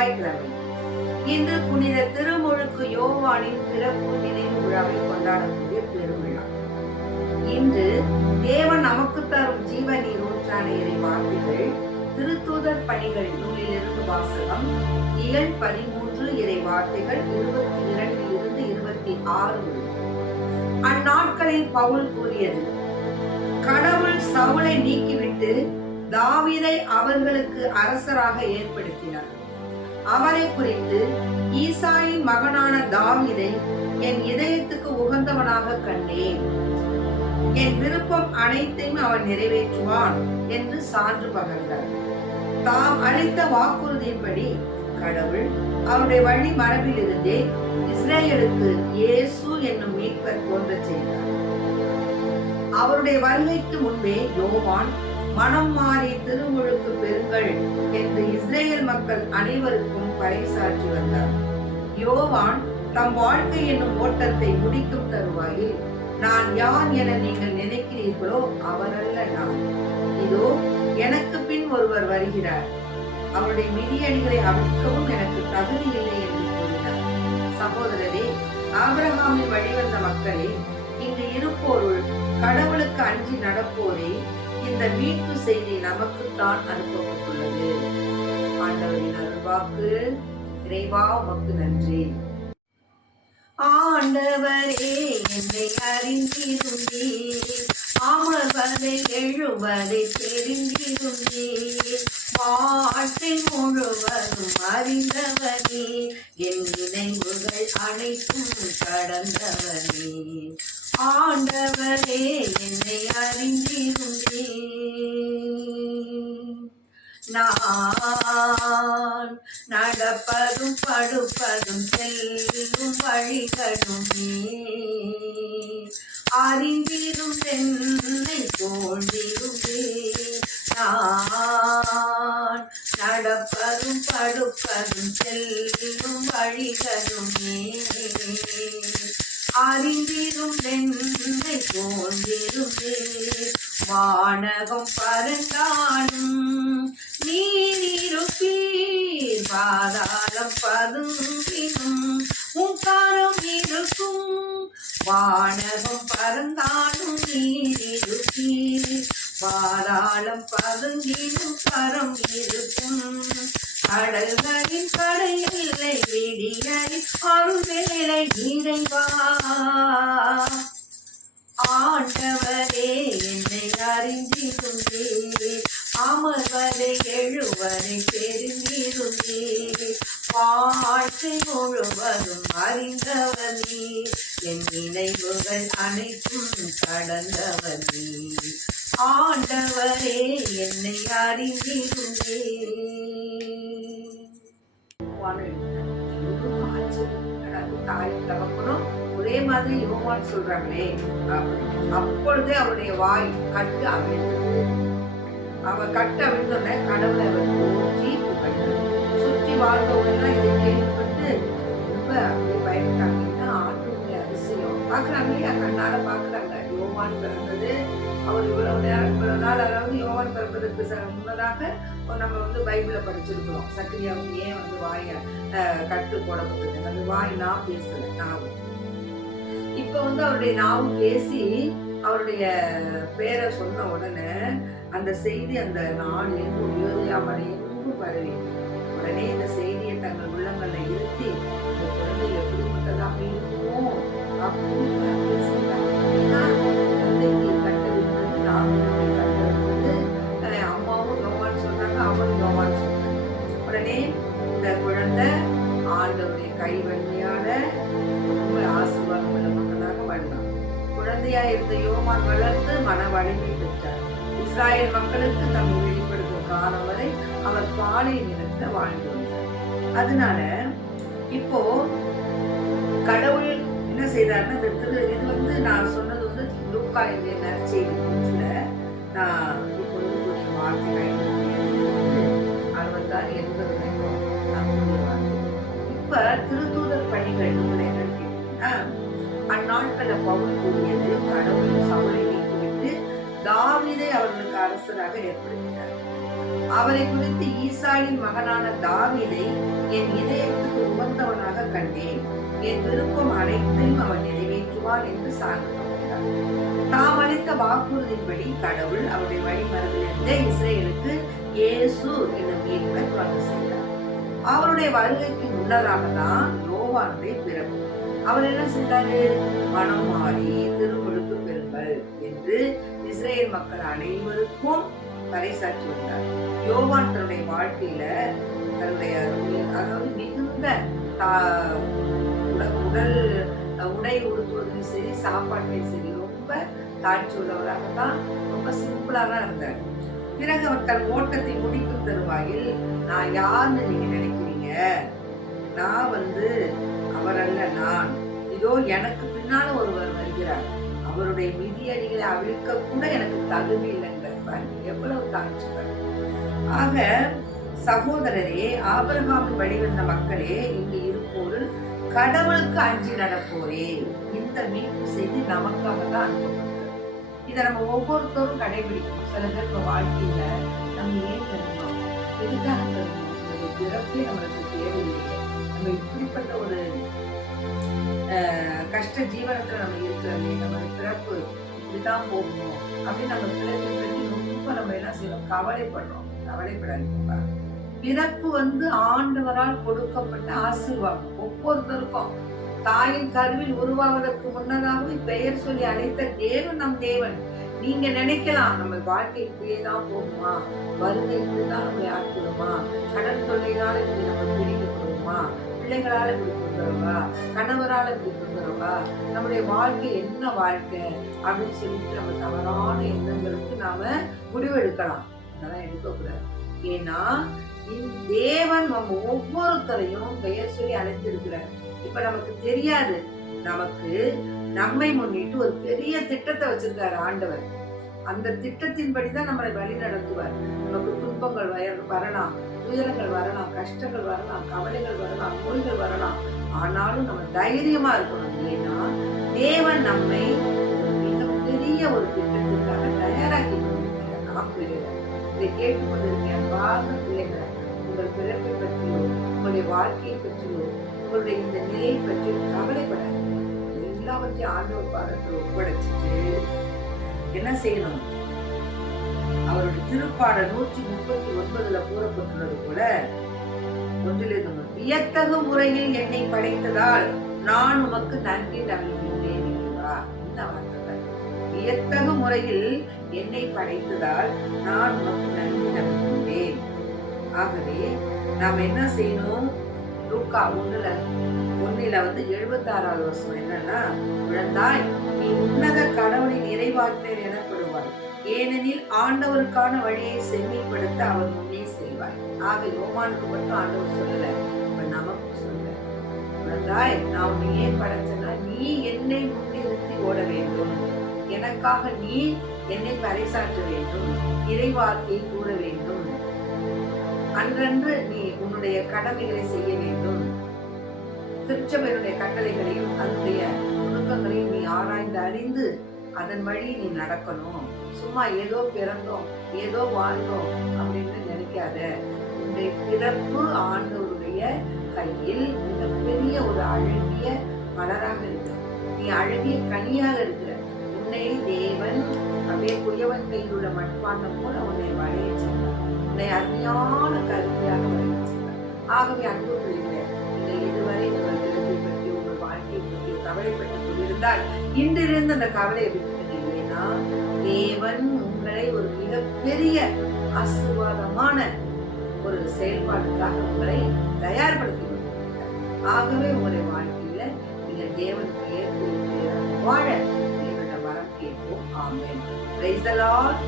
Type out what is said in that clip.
செவ்வாய்க்கிழமை. இன்று புனித திருமுழுக்கு யோவானின் பிறப்பு நினைவு விழாவை கொண்டாடக்கூடிய பெருவிழா. இன்று தேவன் நமக்கு தரும் ஜீவ நீர் ஊற்றான இறை வார்த்தைகள் திருத்தூதர் பணிகள் நூலிலிருந்து வாசகம். இயல் 13 இறை வார்த்தைகள் 22 26. அந்நாட்களில் பவுல் கூறியது: கடவுள் சவுலை நீக்கிவிட்டு தாவீதை அவர்களுக்கு அரசராக ஏற்படுத்தினார். அவரை குறித்து, ஈசாயின் மகனான தாவீதை என் இதயத்துக்கு உகந்தவனாக கண்டேன், என் விருப்பம் அனைத்தையும் அவன் நிறைவேற்றுவான் என்று சான்று பகர்ந்தார். தாம் அளித்த வாக்குறுதியின்படி கடவுள் அவருடைய வழி மரபில் இருந்தே இஸ்ரேலுக்கு இயேசு என்னும் மீட்பர் தோன்ற செய்தார். அவருடைய வருகைக்கு முன்பே யோவான் மனம் மாறி திருமுழுக்கு பெறுங்கள் என்று இஸ்ரேல் மக்கள் அனைவருக்கும் பறைசாற்றி வந்தார். யோவான் தம் வாழ்க்கை என்னும் ஓட்டத்தை முடிக்கும் தருவாயில், நான் யார் என நீங்கள் நினைக்கிறீர்களோ அவரல்ல நான், இதோ எனக்கு பின் ஒருவர் வருகிறார், அவருடைய மிதியடிகளை அவிழ்க்கவும் எனக்கு தகுதி இல்லை என்று கூறினார். சகோதரரே, ஆபிரகாமின் வழிவந்த மக்களே, இங்கு இருப்போருள் கடவுளுக்கு அஞ்சி நடப்போரே, இந்த மீட்பு செய்தி நமக்குத்தான் அனுப்பப்பட்டுள்ளது. ஆண்டவரின் அருள்வாக்கு. இறைவா உமக்கு நன்றி. ஆண்டவரே, என்னை அறிந்திருந்தீர், அமர்வதை எழுவதை தெரிந்திருந்தீர், வாழ்க்கை முழுவதும் அறிந்தவனே, என் நினைவுகள் அனைத்தும் கடந்தவனே. ஆண்டவரே, என்னை அறிந்திருந்தீர், நான் நடப்பதும் படுப்பதும் செல்லும் வழிகளுமே அறிந்திரும் என்னை தோன்றிருந்தே. நான் நடப்பதும் படுப்பதும் செல்லும் வழிகளுமே அறிந்திரும் என்னை தோன்றிருந்தே. வானகம் பறந்தாலும் நீரிருப்பீர், பாதாளம் பதுங்கினும் உன் கரம் இருக்கும். வானகம் பறந்தாலும் நீரிருப்பீர், பாதாளம் பதுங்கினும் கரம் இருக்கும். கடல்களின் கடையில்லை விடியலில் அருள்வேளை இறைவா. ஆண்டவரே, என்னை அறிந்திருந்தீர், அமர்வதை எழுவதை தெரிந்திருந்தீர், வாழ்க்கை முழுவதும் அறிந்தவனே, என் நினைவுகள் அனைத்தும் கடந்தவனே. ஆண்டவரே, என்னை அறிந்திருந்தீர். தாய் தகப்பனும் ஒரே மாதிரி யோவான் சொல்றாங்களே, அப்பொழுதே அவருடைய வாய் கட்டு அவிழ்ந்தது. அவன் கட்டு அவிழ்ந்தோடனே கடவுளை அவர் போற்றி புகழ்ந்தார். சுற்றி வாழ்ந்தவங்க இதை கேள்விப்பட்டு ரொம்ப அப்படியே பயப்பட்டாங்க. ஆண்டுடைய அதிசயம் பாக்குறாங்க இல்லையா, கண்ணால பாக்குறாங்க. யோவான் பிறந்தது, அவர் இவ்வளவு நாள், அதாவது யோவான் பிறப்பதற்கு முன்னதாக நம்ம பைபிளை படிச்சிருக்கிறோம். சக்கரியாவுக்கு ஏன் வாய கட்டு போடப்பட்டது, அந்த வாய் நான் பேசல, நாவு. இப்ப அவருடைய நாவு பேசி அவருடைய பேரை சொன்ன உடனே அந்த செய்தி அந்த நாடு யோதியாமலை எங்கும் பரவி, உடனே இந்த செய்தியை தங்கள் உள்ளங்கள்ல இருத்தி இந்த குழந்தை எப்படிப்பட்டதாக இருக்குமோ அப்படின்னு தந்தைக்கு கட்டவிழ்ந்தது, நாவுக்கு கட்டவிழ்ந்தது. அம்மாவும் யோவான் சொல்றாங்க, அவனும் யோவான் சொல்றாங்க. உடனே இந்த குழந்தை ஆண்டவருடைய கை வழியால ரொம்ப ஆசீர்வாதம் உள்ள மக்களாக வளர்ந்தார். குழந்தையா இருந்த யோவான் வளர்ந்து மன வலிமை பெற்றார். இஸ்ராயல் மக்களுக்கு தம்மை வெளிப்படுத்தும் காலம் வரை அவர் பாலை நிலத்துல வாழ்ந்து வந்தார். அதனால இப்போ கடவுள் என்ன செய்தார்னா, இது நான் சொன்னது லூக்கா என்ற நற்செய்தி நூற்றுல நான் இப்பொழுது கொஞ்சம் வார்த்தைகள் 66 80 இப்ப திருத்தூதர் பணிகள் நூல் என்னன்னு கேட்டீங்கன்னா, அந்நாட்கள பவுல் கூறியது, கடவுள் சவுலை நீக்கிவிட்டு தாவீதை அவர்களுக்கு அரசராக ஏற்படுத்தினார். அவரை குறித்து ஈசாயின் மகனான தாவீதை என் இதயத்துக்கு உகந்தவனாக கண்டேன், என் விருப்பம் அனைத்தையும் அவன் நிறைவேற்றுவான் என்று சான்று பகர்ந்தார். தாம் அளித்த வாக்குறுதியின்படி கடவுள் அவருடைய வழிமரபிலிருந்தே இஸ்ரேலுக்கு இயேசு என்னும் மீட்பர் வந்து செய்தார். அவருடைய வருகைக்கு முன்னதாக தான் யோவானுடைய பிறப்பு. அவர் என்ன செய்தாரு? மனம் மாறி திருமுழுக்கு பெறுங்கள் என்று இஸ்ரேல் மக்கள் அனைவருக்கும் பறைசாற்றி வந்தார். யோவான் தன்னுடைய வாழ்க்கையில தன்னுடைய அதாவது மிகுந்த உடல் உடை உடுத்துவதிலும் சரி, சாப்பாட்டிலும் சரி ரொம்ப தாழ்ச்சி உள்ளவராக தான், ரொம்ப சிம்பிளா தான் இருந்தார். பிறகு அவர் தன் ஓட்டத்தை முடிக்கும் தருவாயில், நான் யாருன்னு நீங்க நினைக்கிறீங்க? நான் அவர் அல்ல, நான் இதோ எனக்கு பின்னால ஒருவர் வருகிறார், அவருடைய மிதியடிகளை அவிழ்க்க கூட எனக்கு தகுதி இல்லைங்கிற எவ்வளவு தாழ்ச்சிகள். ஆக சகோதரரே, ஆபிரகாமின் வழிவந்த மக்களே, இங்கு இருப்போரு கடவுளுக்கு அஞ்சி நடப்போரே, இந்த மீட்பு செய்தி நமக்காக தான் அனுப்பப்பட்டது. இதை நம்ம ஒவ்வொருத்தரும் கடைபிடிக்கணும். சில பேர் வாழ்க்கையில நம்ம ஏன் தரணும், எதுக்காக தரணும், பிறப்பே நம்மளுக்கு தேவையில்லையே, நம்ம இப்படிப்பட்ட ஒரு கஷ்ட ஜீவனத்துல நம்ம இருக்கிறோமே, நம்ம பிறப்பு இப்படிதான் போகணும் அப்படின்னு நம்ம பிறப்பை பற்றி ரொம்ப நம்ம என்ன செய்யணும், கவலைப்படுறோம். கவலைப்படாதீங்க. பிறப்பு ஆண்டவரால் கொடுக்கப்பட்ட ஆசீர்வாதம். ஒவ்வொருத்தருக்கும் தாயின் கருவில் உருவாவதற்கு முன்னதாகவே பெயர் சொல்லி அழைத்த தேவன் நம் தேவன். நீங்க நினைக்கலாம் நம்ம வாழ்க்கை இப்படியேதான் போகுமா, வருகை இப்படிதான் நம்மளை ஆக்கிடுமா, கடன் தொல்லையினால இப்படி நம்ம பிரிக்கப்படுவோமா, பிள்ளைகளால இப்படி கொடுக்குறவா, கணவரால இப்படி கொடுக்குறவா, நம்முடைய வாழ்க்கை என்ன வாழ்க்கை அப்படின்னு சொல்லிட்டு நம்ம தவறான எண்ணங்களுக்கு நாம முடிவெடுக்கலாம். அதெல்லாம் எடுக்கக்கூடாது. ஏன்னா தேவன் நம்ம ஒவ்வொருத்தரையும் பெயர் சொல்லி அழைத்திருக்கிறார். இப்ப நமக்கு தெரியாது, நமக்கு நம்மை முன்னிட்டு ஒரு பெரிய திட்டத்தை வச்சிருக்காரு ஆண்டவர். அந்த திட்டத்தின்படிதான் நம்மளை வழி நடத்துவார். நமக்கு துன்பங்கள் வரலாம், துயரங்கள் வரலாம், கஷ்டங்கள் வரலாம், கவலைகள் வரலாம், நோய்கள் வரலாம். ஆனாலும் நம்ம தைரியமா இருக்கணும். ஏன்னா தேவன் நம்மை மிகப்பெரிய ஒரு திட்டத்திற்காக தயாராக்கி கொண்டிருக்கிறார். நாம் பிள்ளைகள் இதை கேட்டுக்கொண்டிருக்கேன். வாழ்ந்த பிள்ளைகளை உங்கள் பிறப்பை பற்றியோ, உங்களுடைய வாழ்க்கையை பற்றியோ, உங்களுடைய இந்த நிலையை பற்றி கவலைப்படாது. எல்லாவற்றையும் ஆண்டவர் பாதத்தில் ஒப்படைச்சிட்டு என்ன செய்யணும்? அவருடைய திருப்பாடல் 139 கூறப்பட்டுள்ளது போல, ஒன்றிலிருந்து வியத்தகு முறையில் என்னை படைத்ததால் நான் உமக்கு நன்றி நல்கின்றேன். இந்த வார்த்தை, வியத்தகு முறையில் என்னை படைத்ததால் நான் உமக்கு நன்றி நல்கின்றேன். ஆகவே நாம் என்ன செய்யணும்? லூக்கா 1:76 வருஷம் என்னன்னா, குழந்தாய், நீ உன்னத கடவுளின் இறைவாக்கினர் எனப்படுவாய், ஏனெனில் ஆண்டவருக்கான வழியை செம்மைப்படுத்த அவர் முன்னே செய்வார். ஆக யோவானுக்கு மட்டும் ஆண்டவர் சொல்லல, இப்ப நமக்கு சொல்ல, குழந்தாய், நான் உன்னை ஏன் படைச்சேன்னா, நீ என்னை முன்னிறுத்தி ஓட வேண்டும், எனக்காக நீ என்னை பறைசாற்ற வேண்டும், இறைவாக்கியை கூற வேண்டும், அன்றன்று நீ உன்னுடைய கடமைகளை செய்ய வேண்டும், திருச்சபையுடைய கட்டளைகளையும் அதனுடைய நுணுக்கங்களையும் நீ ஆராய்ந்து அறிந்து அதன் வழி நீ நடக்கணும். சும்மா ஏதோ பிறந்தோம், ஏதோ வாழ்ந்தோம் அப்படின்னு நினைக்காத. உன்னுடைய பிறப்பு ஆண்டவருடைய கையில் மிகப்பெரிய ஒரு அழகிய மலராக இருக்கு. நீ அழகிய கனியாக இருக்கிற. உன்னை தேவன் அப்படியே குயவன் கையில் உள்ள மண்பாண்டம் போல உன்னை வளைய செய்வார். உன்னை அருமையான கருவியாக வளைய செய்வார். ஆகவே அன்பு பிள்ளைகளே, நீங்கள் இதுவரை உங்கள் பிறப்பை பற்றி, உங்கள் வாழ்க்கையை பற்றி கவலைப்பட்டுக் கொண்டிருந்தால் இன்றிலிருந்து அந்த கவலையை விட்டுட்டீங்க. ஏன்னா தேவன் உங்களை ஒரு மிகப்பெரிய ஆசீர்வாதமான ஒரு செயல்பாட்டுக்காக உங்களை தயார்படுத்தி கொண்டிருக்கிறார். ஆகவே உங்களுடைய வாழ்க்கையில நீங்கள் தேவனுக்கு ஏற்ப வாழ தேவனுடைய வரம் கேட்போம். ஆமென். Praise the Lord.